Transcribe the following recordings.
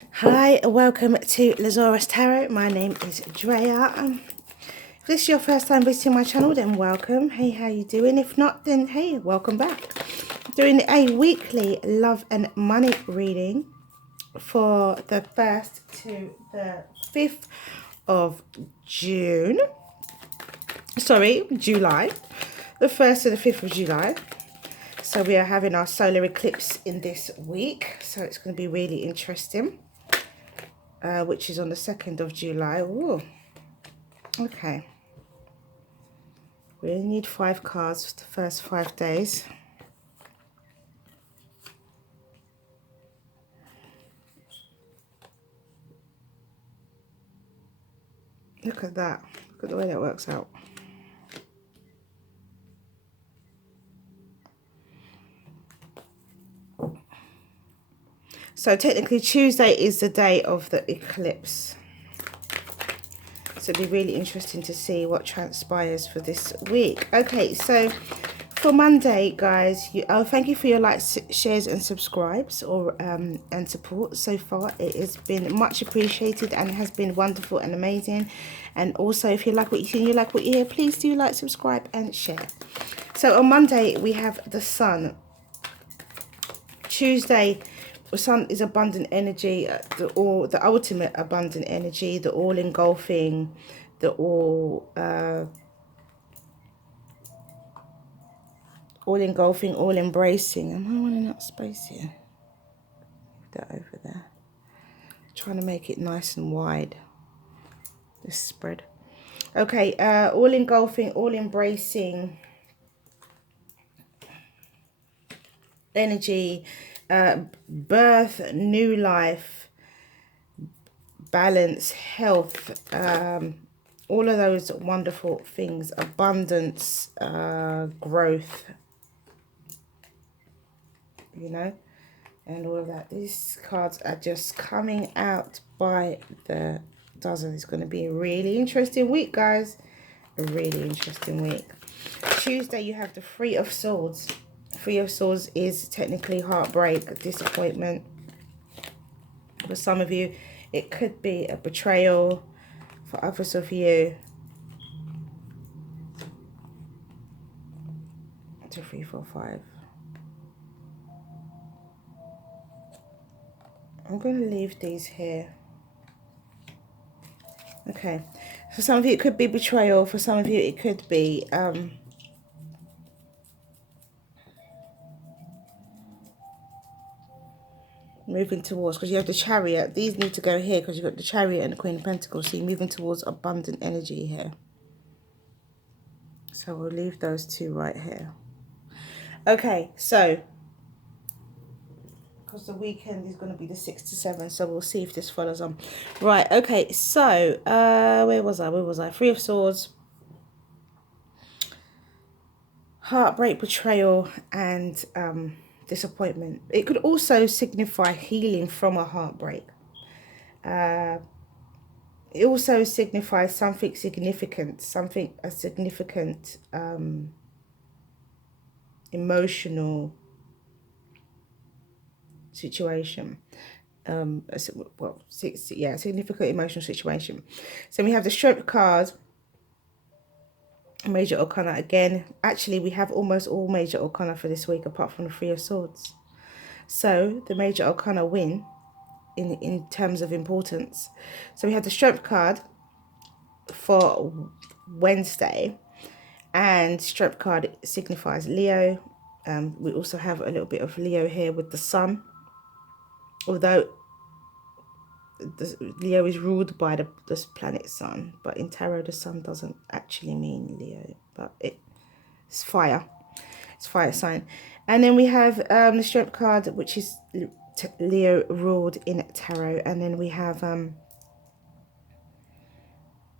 Hi, welcome to Zarious Tarot. My name is Drea. If this is your first time visiting my channel, then welcome. Hey, how you doing? If not, then hey, welcome back. Doing a weekly love and money reading for the 1st to the 5th of June. Sorry, July. The 1st to the 5th of July. So we are having our solar eclipse in this week. So it's going to be really interesting. Which is on the 2nd of July. Ooh. Okay. We only need 5 cards for the first 5 days. Look at that. Look at the way that works out. So technically Tuesday is the day of the eclipse. So it'll be really interesting to see what transpires for this week. Okay, so for Monday, guys, thank you for your likes, shares, and subscribes and support so far. It has been much appreciated and has been wonderful and amazing. And also, if you like what you see, you like what you hear, please do like, subscribe, and share. So on Monday we have the Sun. Tuesday, the Sun is abundant energy, the ultimate abundant energy, the all engulfing, the all engulfing, all embracing. Am I running out of space here? Move that over there. Trying to make it nice and wide. This spread. Okay, all engulfing, all embracing energy, birth, new life, balance, health, all of those wonderful things, abundance, growth, you know, and all of that. These cards are just coming out by the dozen. It's going to be a really interesting week, guys. A really interesting week. Tuesday, you have the Three of Swords. Three of Swords is technically heartbreak, disappointment. For some of you, it could be a betrayal. For others of you, 2, 3, 4, 5. I'm going to leave these here. Okay. For some of you, it could be betrayal. For some of you, it could be moving towards, because you have the Chariot. These need to go here because you've got the Chariot and the Queen of Pentacles. So you're moving towards abundant energy here. So we'll leave those two right here. Okay, so because the weekend is going to be the 6 to 7, so we'll see if this follows on. Right, okay, so where was I? Three of Swords, heartbreak, betrayal, and disappointment. It could also signify healing from a heartbreak. It also signifies something significant, a significant emotional situation. Significant emotional situation. So we have the Strength card, Major Arcana again. Actually, we have almost all Major Arcana for this week, apart from the Three of Swords. So the Major Arcana win in terms of importance. So we have the Strength card for Wednesday, and Strength card signifies Leo. We also have a little bit of Leo here with the Sun, although Leo is ruled by the planet Sun, but in tarot the Sun doesn't actually mean Leo, but it's fire. It's fire sign. And then we have the Strength card, which is Leo ruled in tarot, and then we have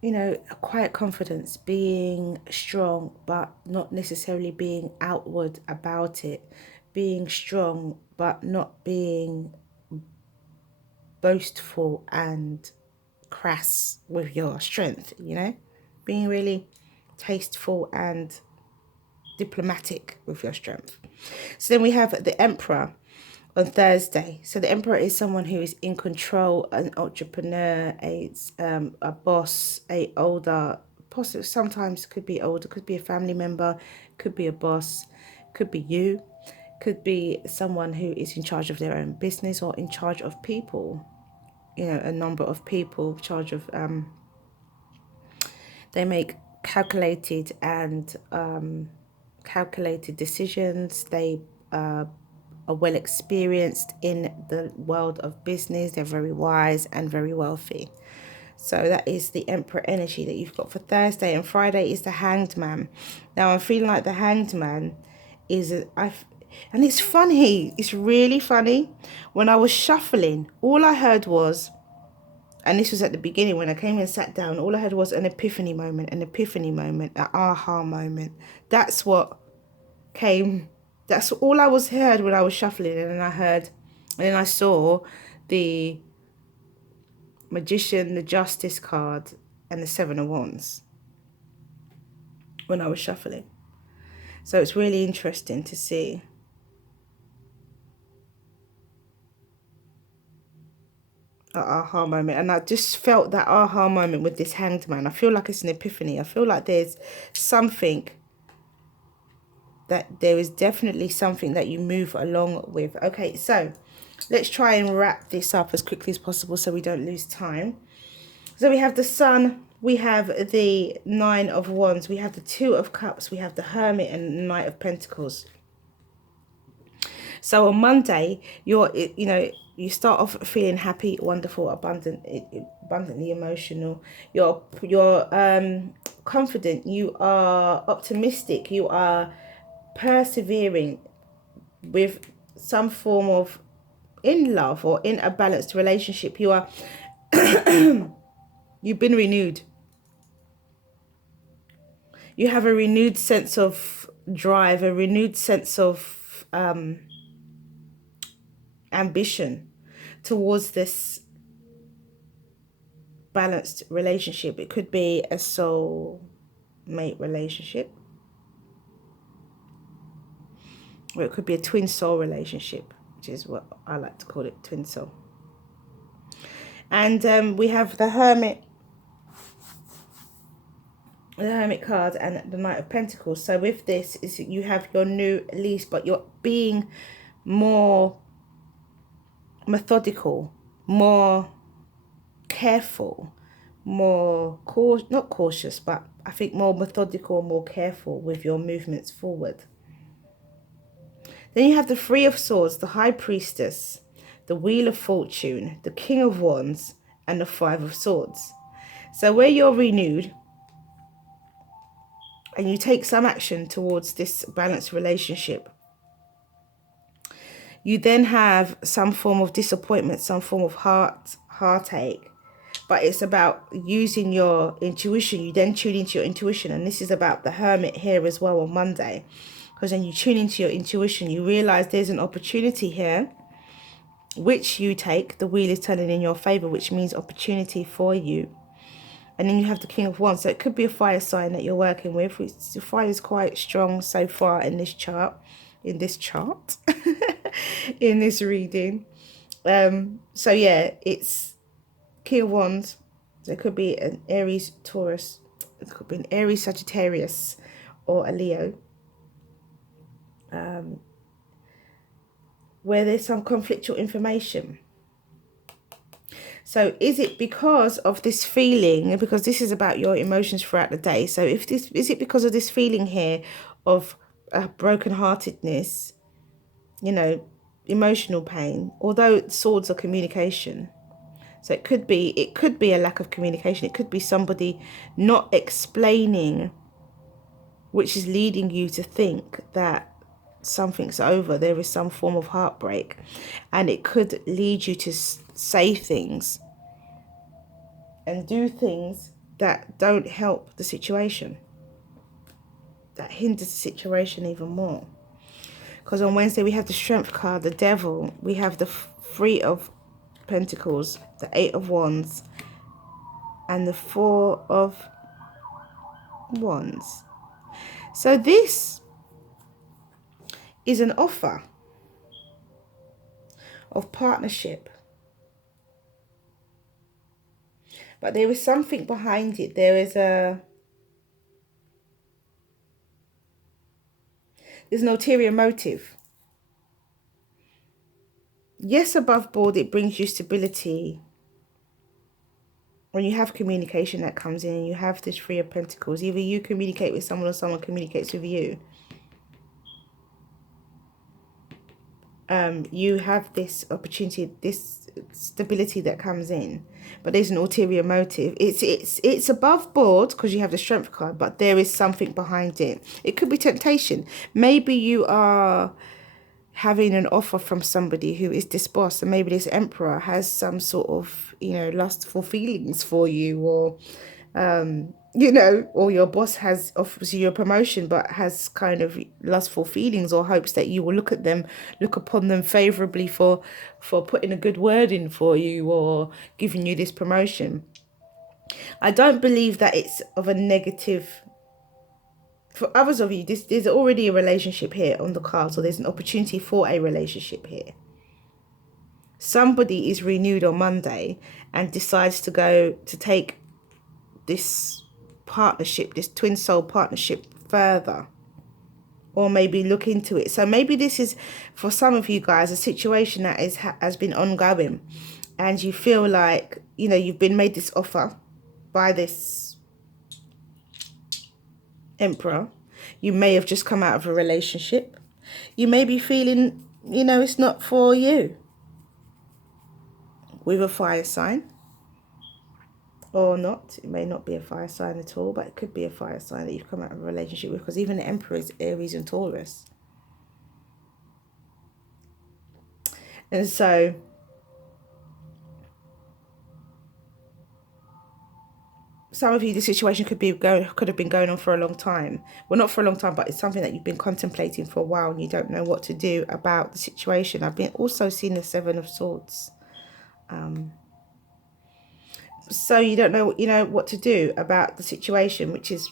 you know, a quiet confidence, being strong but not necessarily being outward about it, being strong but not being boastful and crass with your strength, you know, being really tasteful and diplomatic with your strength. So then we have the Emperor on Thursday. So the Emperor is someone who is in control, an entrepreneur, a boss, a older, possibly sometimes could be older, could be a family member, could be a boss, could be you, could be someone who is in charge of their own business or in charge of people, you know, a number of people, in charge of, they make calculated and calculated decisions. They are well experienced in the world of business. They're very wise and very wealthy. So that is the Emperor energy that you've got for Thursday. And Friday is the Hanged Man. Now I'm feeling like the Hanged Man is and it's funny. It's really funny. When I was shuffling, all I heard was, and this was at the beginning when I came and sat down, all I heard was an epiphany moment, an aha moment. That's what came. That's all I was heard when I was shuffling. And then I saw the Magician, the Justice card, and the Seven of Wands when I was shuffling. So it's really interesting to see. An aha moment. And I just felt that aha moment with this Hanged Man. I feel like it's an epiphany. I feel like there's something, that there is definitely something that you move along with. Okay, so let's try and wrap this up as quickly as possible so we don't lose time. So we have the Sun, we have the Nine of Wands, we have the Two of Cups, we have the Hermit and the Knight of Pentacles. So on Monday, you start off feeling happy, wonderful, abundantly emotional. You're confident, you are optimistic, you are persevering with some form of in love or in a balanced relationship. You are you've been renewed. You have a renewed sense of drive, a renewed sense of ambition towards this balanced relationship. It could be a soul mate relationship, or it could be a twin soul relationship, which is what I like to call it, twin soul. And we have the Hermit card and the Knight of Pentacles. So with this is you have your new lease, but you're being more methodical, more careful, more not cautious, but I think more methodical, more careful with your movements forward. Then you have the Three of Swords, the High Priestess, the Wheel of Fortune, the King of Wands, and the Five of Swords. So where you're renewed and you take some action towards this balanced relationship, you then have some form of disappointment, some form of heartache. But it's about using your intuition. You then tune into your intuition. And this is about the Hermit here as well on Monday. Because when you tune into your intuition, you realize there's an opportunity here, which you take. The wheel is turning in your favor, which means opportunity for you. And then you have the King of Wands. So it could be a fire sign that you're working with. The fire is quite strong so far in this chart. In this reading. So yeah, it's King of Wands. So it could be an Aries, Taurus. It could be an Aries, Sagittarius, or a Leo. Where there's some conflictual information. So is it because of this feeling, because this is about your emotions throughout the day. So is it because of this feeling here of brokenheartedness, emotional pain, although swords are communication. So it could be a lack of communication. It could be somebody not explaining, which is leading you to think that something's over. There is some form of heartbreak, and it could lead you to say things and do things that don't help the situation, that hinders the situation even more. Because on Wednesday we have the Strength card, the Devil, we have the Three of Pentacles, the Eight of Wands, and the Four of Wands. So this is an offer. of partnership. But there is something behind it. There's an ulterior motive. Yes, above board, it brings you stability. When you have communication that comes in, and you have this Three of Pentacles, either you communicate with someone or someone communicates with you. You have this opportunity, this stability that comes in, but there's an ulterior motive. It's above board because you have the Strength card, but there is something behind it. It could be temptation. Maybe you are having an offer from somebody who is this boss, and maybe this Emperor has some sort of, you know, lustful feelings for you, or you know, or your boss has offers you a promotion but has kind of lustful feelings or hopes that you will look upon them favorably for putting a good word in for you or giving you this promotion. I don't believe that it's of a negative. For others of you, there's already a relationship here on the card, so there's an opportunity for a relationship here. Somebody is renewed on Monday and decides to go to take this partnership, this twin soul partnership, further, or maybe look into it. So maybe this is, for some of you guys, a situation that has been ongoing, and you feel like, you know, you've been made this offer by this Emperor. You may have just come out of a relationship. You may be feeling, you know, it's not for you, with a fire sign. Or not. It may not be a fire sign at all, but it could be a fire sign that you've come out of a relationship with, because even the Emperor is Aries and Taurus. And so some of you, the situation could have been going on for a long time. Well, not for a long time, but it's something that you've been contemplating for a while, and you don't know what to do about the situation. I've been also seeing the Seven of Swords. So you don't know, you know, what to do about the situation, which is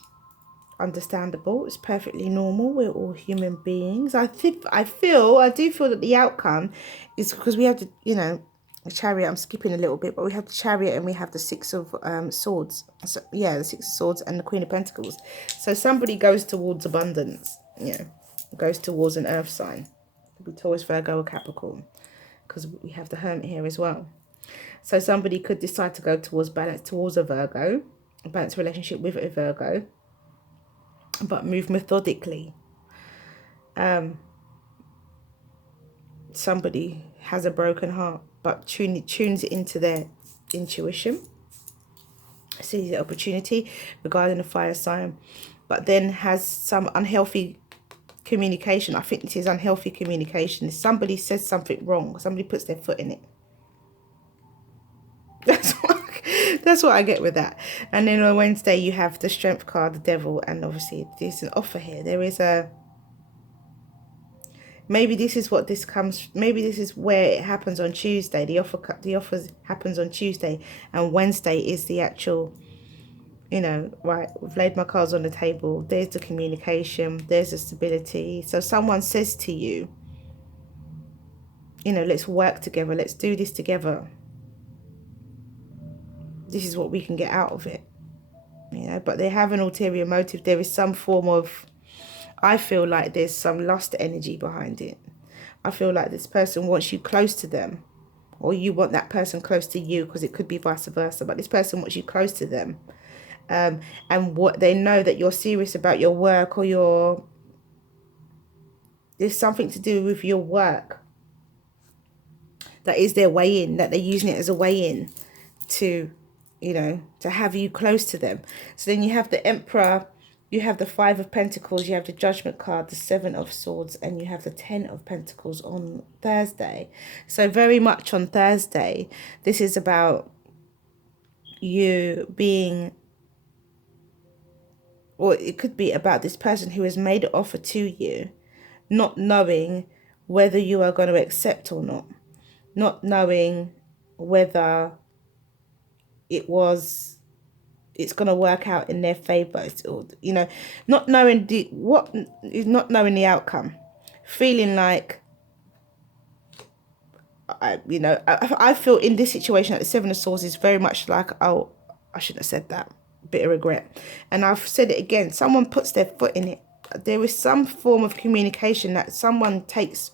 understandable. It's perfectly normal. We're all human beings. I do feel that the outcome is, because we have the, you know, the Chariot. I'm skipping a little bit, but we have the Chariot and we have the Six of Swords. So, yeah, the Six of Swords and the Queen of Pentacles. So somebody goes towards abundance, you know, goes towards an earth sign. It could be Taurus, Virgo, or Capricorn, because we have the Hermit here as well. So somebody could decide to go towards balance, towards a Virgo, a balanced relationship with a Virgo, but move methodically. Somebody has a broken heart, but tunes it into their intuition, sees the opportunity regarding a fire sign, but then has some unhealthy communication. I think this is unhealthy communication. Somebody says something wrong, somebody puts their foot in it. That's what I get with that. And then on Wednesday you have the Strength card, the Devil, and obviously there's an offer here. There is a, maybe this is what this comes, maybe this is where it happens on Tuesday. The offer happens on Tuesday, and Wednesday is the actual, you know, right, we've laid my cards on the table. There's the communication, there's the stability. So someone says to you, you know, let's work together, let's do this together. This is what we can get out of it, you know. But they have an ulterior motive. There is some form of, I feel like there's some lust energy behind it. I feel like this person wants you close to them, or you want that person close to you, because it could be vice versa. But this person wants you close to them, and what they know that you're serious about your work, or there's something to do with your work that is their way in, that they're using it as a way in to, you know, to have you close to them. So then you have the Emperor, you have the Five of Pentacles, you have the Judgment card, the Seven of Swords, and you have the Ten of Pentacles on Thursday. So very much on Thursday, this is about you being, or it could be about this person who has made an offer to you, not knowing whether you are going to accept or not. Not knowing whether it's going to work out in their favor, or, you know, not knowing not knowing the outcome, feeling like I feel in this situation that the Seven of Swords is very much like, oh, I shouldn't have said that. Bit of regret. And I've said it again. Someone puts their foot in it. There is some form of communication that someone takes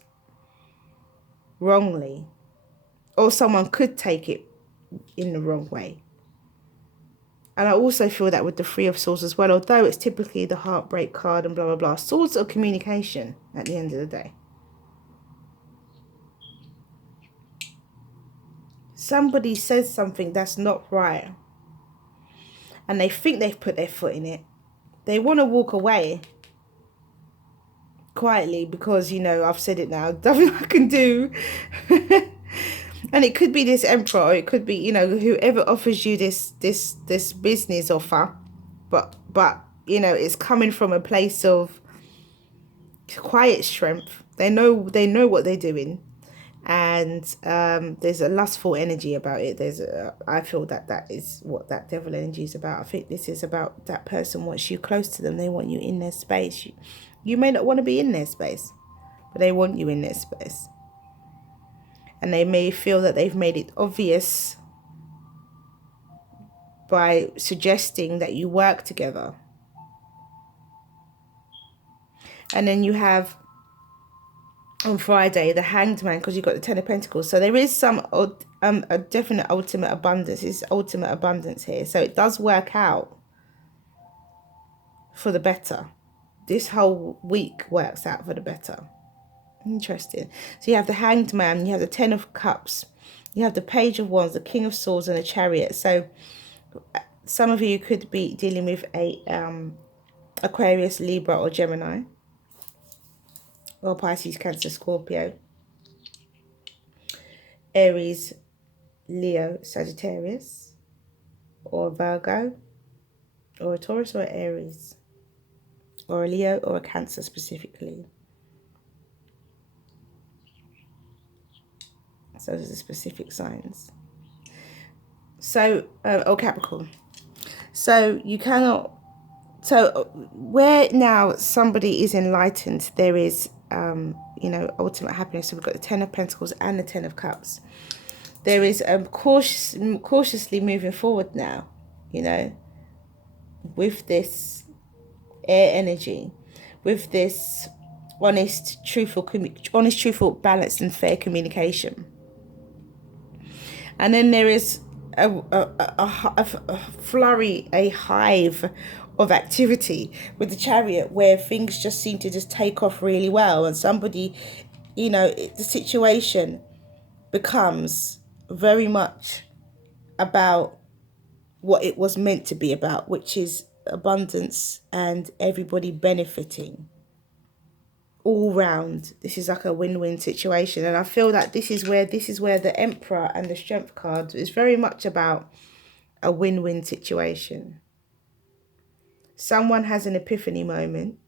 wrongly, or someone could take it in the wrong way. And I also feel that with the Three of Swords as well, although it's typically the heartbreak card and blah, blah, blah. Swords are communication at the end of the day. Somebody says something that's not right, and they think they've put their foot in it. They want to walk away quietly because, you know, I've said it now, nothing I can do. And it could be this Emperor, or it could be, you know, whoever offers you this business offer, but you know, it's coming from a place of quiet strength. They know what they're doing, and there's a lustful energy about it. I feel that is what that devil energy is about. I think this is about that person wants you close to them. They want you in their space. You may not want to be in their space, but they want you in their space. And they may feel that they've made it obvious by suggesting that you work together. And then you have on Friday the Hanged Man, because you've got the Ten of Pentacles. So there is some a definite ultimate abundance. It's ultimate abundance here. So it does work out for the better. This whole week works out for the better. Interesting. So you have the Hanged Man, you have the Ten of Cups, you have the Page of Wands, the King of Swords, and the Chariot. So some of you could be dealing with a Aquarius, Libra, or Gemini, or Pisces, Cancer, Scorpio, Aries, Leo, Sagittarius, or Virgo, or a Taurus, or Aries, or a Leo, or a Cancer specifically. So those are the specific signs. So, or Capricorn. So you cannot, so where now somebody is enlightened, there is, you know, ultimate happiness. So we've got the Ten of Pentacles and the Ten of Cups. There is cautiously moving forward now, you know, with this air energy, with this honest, truthful, balanced and fair communication. And then there is a flurry, a hive of activity with the Chariot, where things just seem to just take off really well. And somebody, you know, the situation becomes very much about what it was meant to be about, which is abundance and everybody benefiting. All round, this is like a win-win situation. And I feel that this is where the Emperor and the Strength card is very much about a win-win situation. Someone has an epiphany moment,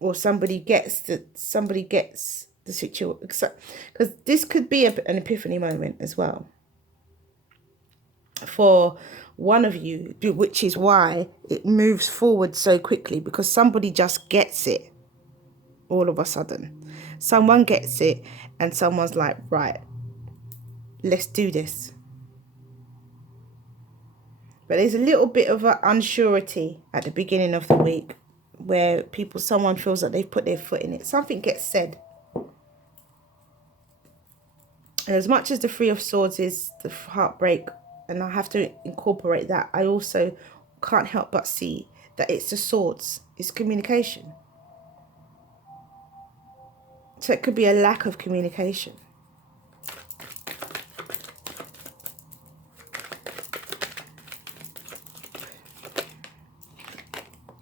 or somebody gets the situation, because this could be an epiphany moment as well for one of you, which is why it moves forward so quickly, because somebody just gets it all of a sudden. Someone gets it and someone's like, right, let's do this. But there's a little bit of an unsurety at the beginning of the week where someone feels that they've put their foot in it. Something gets said. And as much as the Three of Swords is the heartbreak, and I have to incorporate that, I also can't help but see that it's the swords. It's communication. So it could be a lack of communication.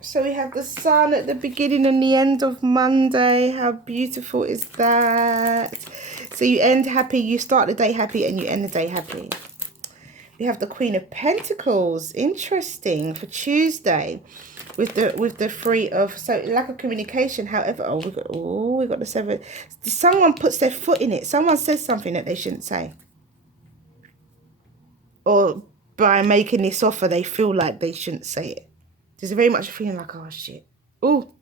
So we have the sun at the beginning and the end of Monday. How beautiful is that? So you end happy, you start the day happy, and you end the day happy. We have the Queen of Pentacles. Interesting for Tuesday, with the Three of, so lack of communication. However, we got the Seven. Someone puts their foot in it. Someone says something that they shouldn't say, or by making this offer, they feel like they shouldn't say it. There's very much a feeling like, oh shit. Oh,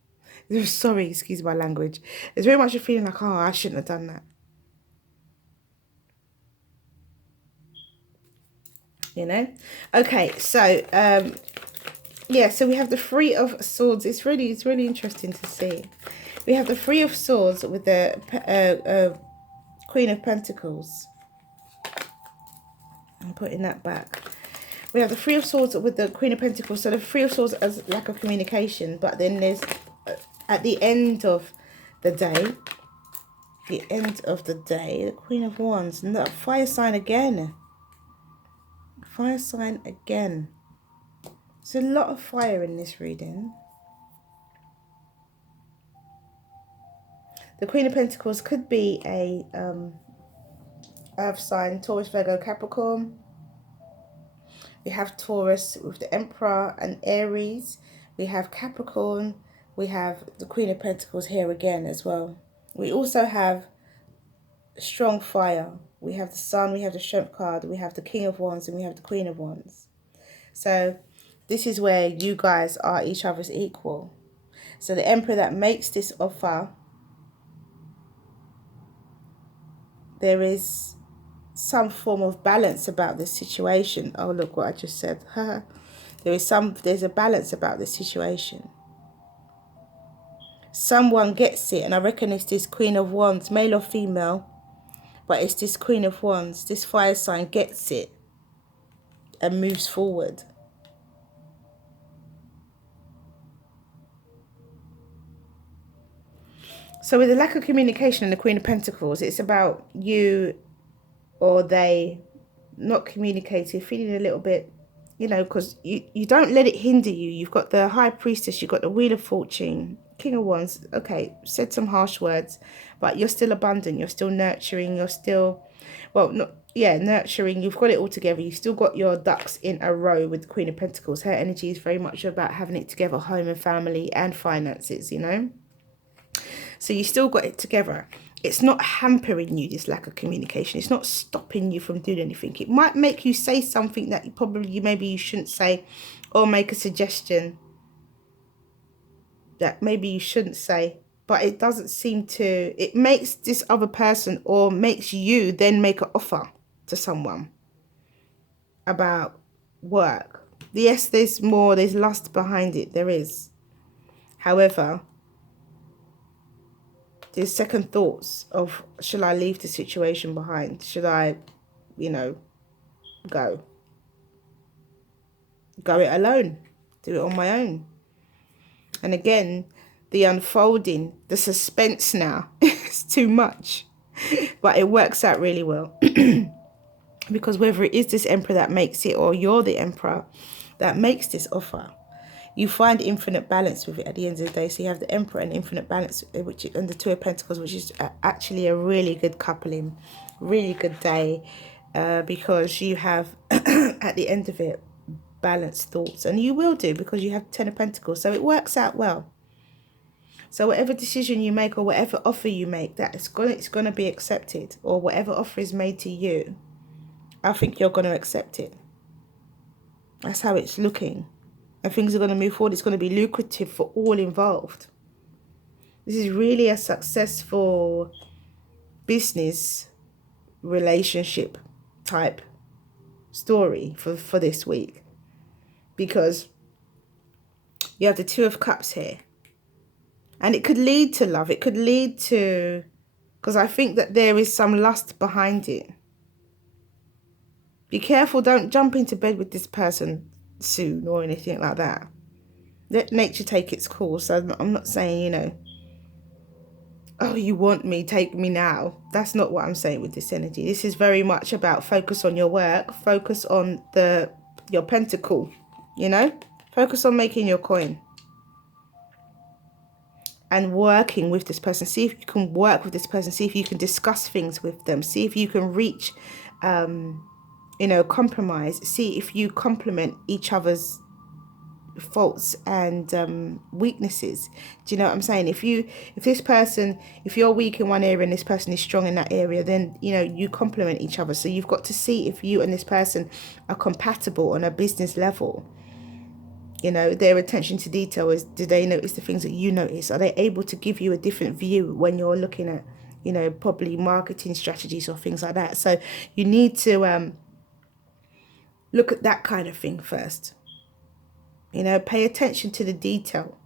Sorry, excuse my language. There's very much a feeling like, oh, I shouldn't have done that. You know? Okay, so, yeah, so we have the Three of Swords. It's really interesting to see. We have the Three of Swords with the Queen of Pentacles. I'm putting that back. We have the Three of Swords with the Queen of Pentacles. So the Three of Swords as lack of communication. But then there's, at the end of the day, the Queen of Wands. And the fire sign again. Fire sign again. There's a lot of fire in this reading. The Queen of Pentacles could be a earth sign, Taurus, Virgo, Capricorn. We have Taurus with the Emperor and Aries. We have Capricorn. We have the Queen of Pentacles here again as well. We also have strong fire. We have the Sun, we have the Strength card, we have the King of Wands, and we have the Queen of Wands. So this is where you guys are each other's equal. So the Emperor that makes this offer, there is some form of balance about this situation. Oh, look what I just said. There's a balance about this situation. Someone gets it, and I reckon it's this Queen of Wands, male or female, but it's this Queen of Wands, this fire sign gets it and moves forward. So with the lack of communication and the Queen of Pentacles, it's about you or they not communicating, feeling a little bit, you know, because you don't let it hinder you. You've got the High Priestess, you've got the Wheel of Fortune, King of Wands. Okay, said some harsh words, but you're still abundant, you're still nurturing, you're still, well, not, yeah, nurturing. You've got it all together. You've still got your ducks in a row with the Queen of Pentacles. Her energy is very much about having it together, home and family and finances, you know. So you still got it together. It's not hampering you, this lack of communication. It's not stopping you from doing anything. It might make you say something that maybe you shouldn't say, or make a suggestion that maybe you shouldn't say. But it doesn't seem to, it makes this other person, or makes you then make an offer to someone about work. Yes, there's lust behind it. There is. However, there's second thoughts of, should I leave the situation behind? Should I, you know, go it alone? Do it on my own? And again, the unfolding, the suspense now, it's too much. But it works out really well. Because whether it is this Emperor that makes it, or you're the Emperor that makes this offer, you find infinite balance with it at the end of the day. So you have the Emperor and infinite balance, and the Two of Pentacles, which is actually a really good coupling, really good day, because you have at the end of it balanced thoughts, and you will do, because you have Ten of Pentacles. So it works out well. So whatever decision you make, or whatever offer you make, it's gonna be accepted, or whatever offer is made to you, I think you're gonna accept it. That's how it's looking. And things are going to move forward. It's going to be lucrative for all involved. This is really a successful business relationship type story for this week. Because you have the Two of Cups here. And it could lead to love. It could lead to, because I think that there is some lust behind it. Be careful. Don't jump into bed with this person soon or anything like that. Let nature take its course. I'm not saying, you know, oh, you want me, take me now. That's not what I'm saying with this energy. This is very much about focus on your work, focus on your pentacle, you know, focus on making your coin and working with this person. See if you can work with this person, see if you can discuss things with them, see if you can reach you know, compromise. See if you complement each other's faults and weaknesses. Do you know what I'm saying? If you're weak in one area and this person is strong in that area, then, you know, you complement each other. So you've got to see if you and this person are compatible on a business level. You know, their attention to detail is, do they notice the things that you notice? Are they able to give you a different view when you're looking at, you know, probably marketing strategies or things like that? So you need to look at that kind of thing first. You know, pay attention to the detail.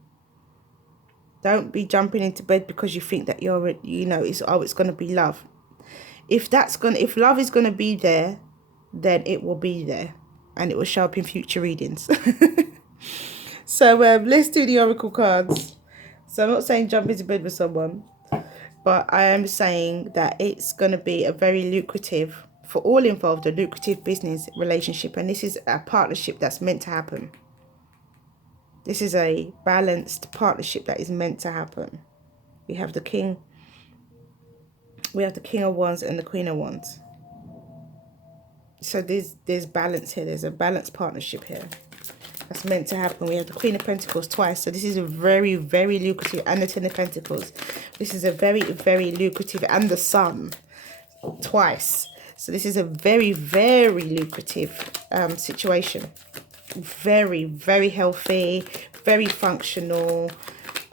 Don't be jumping into bed because you think that you're, you know, it's going to be love. If love is going to be there, then it will be there, and it will show up in future readings. So let's do the oracle cards. So I'm not saying jump into bed with someone, but I am saying that it's going to be a very lucrative, for all involved, a lucrative business relationship, and this is a partnership that's meant to happen. This is a balanced partnership that is meant to happen. We have the King of Wands and the Queen of Wands. So there's balance here. There's a balanced partnership here that's meant to happen. We have the Queen of Pentacles twice. So this is a very, very lucrative, and the Ten of Pentacles. This is a very, very lucrative, and the Sun twice. So this is a very, very lucrative situation. Very, very healthy, very functional.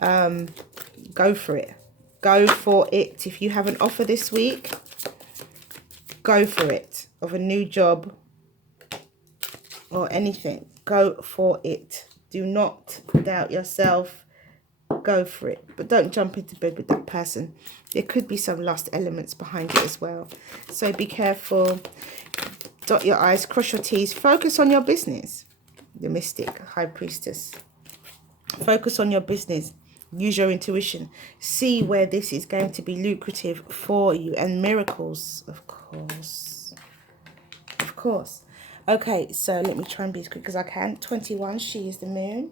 Go for it. Go for it. If you have an offer this week, go for it. Of a new job or anything, go for it. Do not doubt yourself. Go for it. But don't jump into bed with that person. There could be some lust elements behind it as well. So be careful. Dot your I's, cross your T's. Focus on your business. The Mystic, High Priestess. Focus on your business. Use your intuition. See where this is going to be lucrative for you. And miracles, of course. Of course. Okay, so let me try and be as quick as I can. 21, she is the moon.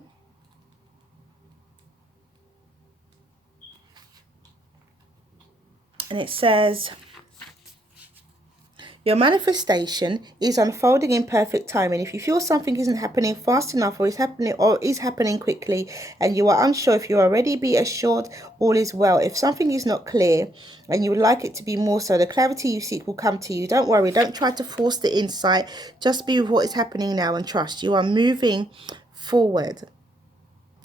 And it says, your manifestation is unfolding in perfect timing. If you feel something isn't happening fast enough, or is happening quickly, and you are unsure, if you already, be assured all is well. If something is not clear and you would like it to be more so, the clarity you seek will come to you. Don't worry. Don't try to force the insight. Just be with what is happening now and trust. You are moving forward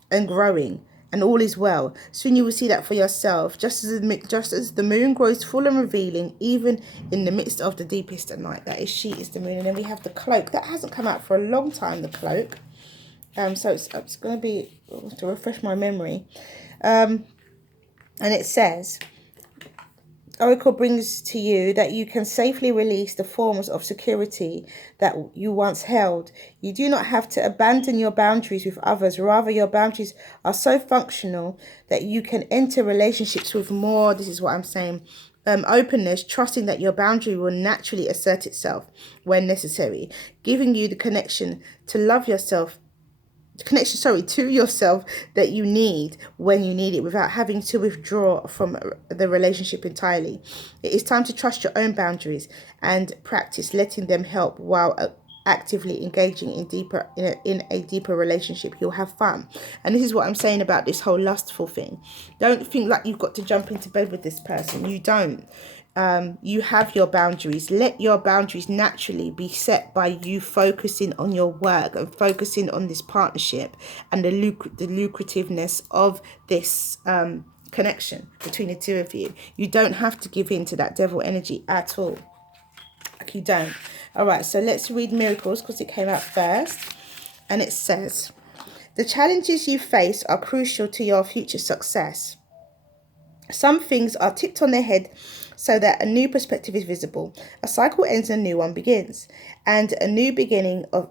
and growing, and all is well. Soon you will see that for yourself, just as the moon grows full and revealing, even in the midst of the deepest of night. That is, she is the moon. And then we have the cloak. That hasn't come out for a long time, the cloak. So it's going to be, to refresh my memory. And it says, Oracle brings to you that you can safely release the forms of security that you once held. You do not have to abandon your boundaries with others. Rather, your boundaries are so functional that you can enter relationships with more, this is what I'm saying, openness, trusting that your boundary will naturally assert itself when necessary, giving you the connection to love yourself, to yourself that you need when you need it, without having to withdraw from the relationship entirely. It is time to trust your own boundaries and practice letting them help while actively engaging in a deeper relationship. You'll have fun. And this is what I'm saying about this whole lustful thing. Don't think like you've got to jump into bed with this person. You don't. You have your boundaries. Let your boundaries naturally be set by you focusing on your work and focusing on this partnership and the lucrativeness of this connection between the two of you. You don't have to give in to that devil energy at all. Like, you don't. All right, so let's read miracles because it came out first. And it says, the challenges you face are crucial to your future success. Some things are tipped on their head so that a new perspective is visible. A cycle ends and a new one begins, and a new beginning of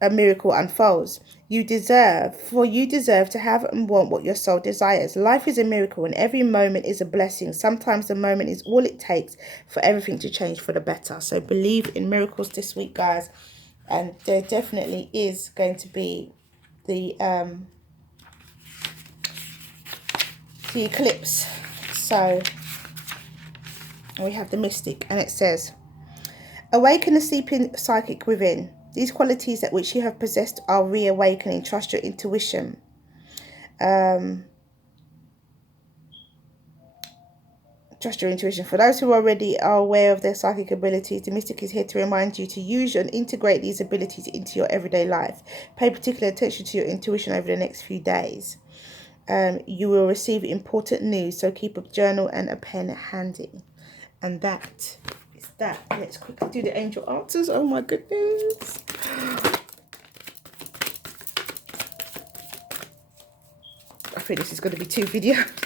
a miracle unfolds. You deserve to have and want what your soul desires. Life is a miracle and every moment is a blessing. Sometimes the moment is all it takes for everything to change for the better. So believe in miracles this week, guys. And there definitely is going to be the eclipse. So we have the Mystic, and it says, awaken the sleeping psychic within. These qualities that which you have possessed are reawakening. Trust your intuition. Trust your intuition. For those who already are aware of their psychic abilities, the mystic is here to remind you to use and integrate these abilities into your everyday life. Pay particular attention to your intuition over the next few days. You will receive important news, so keep a journal and a pen handy. And that is that. Let's quickly do the angel answers. Oh my goodness. I think this is going to be 2 videos.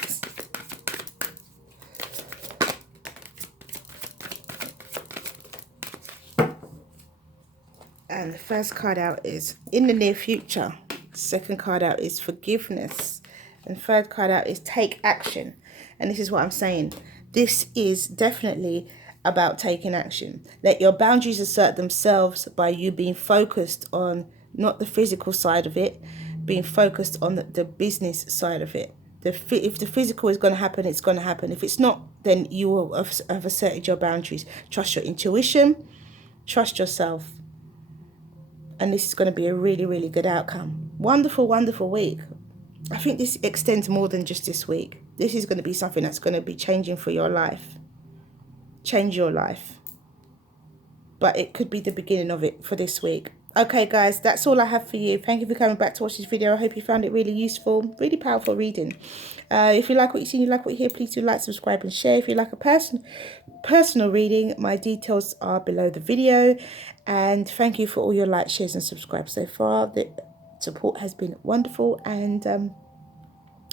And the first card out is in the near future. Second card out is forgiveness. And third card out is take action. And this is what I'm saying. This is definitely about taking action. Let your boundaries assert themselves by you being focused on not the physical side of it, being focused on the business side of it. If the physical is going to happen, it's going to happen. If it's not, then you will have asserted your boundaries. Trust your intuition. Trust yourself. And this is going to be a really, really good outcome. Wonderful, wonderful week. I think this extends more than just this week. This is going to be something that's going to be changing for your life. Change your life. But it could be the beginning of it for this week. Okay, guys, that's all I have for you. Thank you for coming back to watch this video. I hope you found it really useful, really powerful reading. If you like what you see, you like what you hear, please do like, subscribe, and share. If you like a personal reading, my details are below the video. And thank you for all your likes, shares, and subscribes so far. The support has been wonderful, and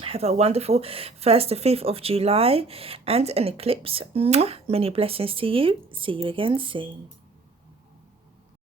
have a wonderful 1st to 5th of July and an eclipse. Mwah. Many blessings to you. See you again soon.